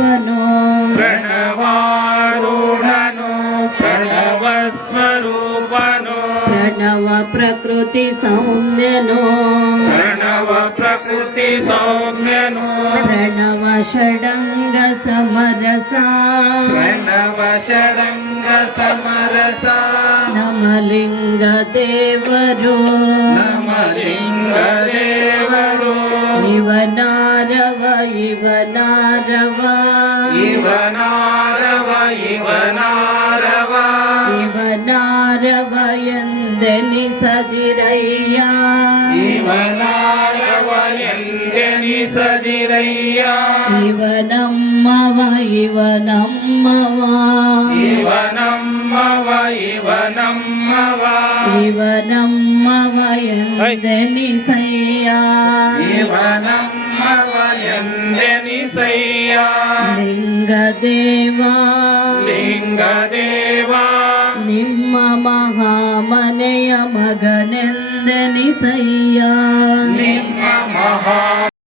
ಸ್ವರೂಪನು ಪ್ರಣವಾರೂಢನು ಪ್ರಣವ ಸ್ವರೂಪನು ಪ್ರಣವ ಪ್ರಕೃತಿ ಸೌಮ್ಯನು ಪ್ರಣವ ಪ್ರಕೃತಿ ಸೌಮ್ಯನು ಪ್ರಣವ ಷಡಂಗ ಸಮರಸ ಪ್ರಣವ ಷಡಂಗ ಸಮರಸ ನಮಲಿಂಗ ದೇವರು ನಮಲಿಂಗ ದೇವರು ಇವನಾರವ ಇವನಾರವ ಇವನಾರವ ಇವನಾರವ ಇವನಾರವ ಎಂದೆನಿಸದಿರಯ್ಯ ಇವನಾರವ ಎಂದೆನಿಸದಿರಯ್ಯ ಇವನಮ್ಮವ ಇವನಮ್ಮವ ಇವನಮ್ಮವ ಇವನಮ್ಮವ ಇವನಮ್ಮವ ಎಂದೆನಿಸಯ್ಯ ಇವನಮ್ಮವ ಎಂದೆನಿಸಯ್ಯ ಲಿಂಗದೇವ ಲಿಂಗದೇವ ನಿಮ್ಮ ಮಹಾಮನೆಯ ಮಗನೆಂದೆನಿಸಯ್ಯ ನಿಮ್ಮ ಮಹಾಮನೆಯ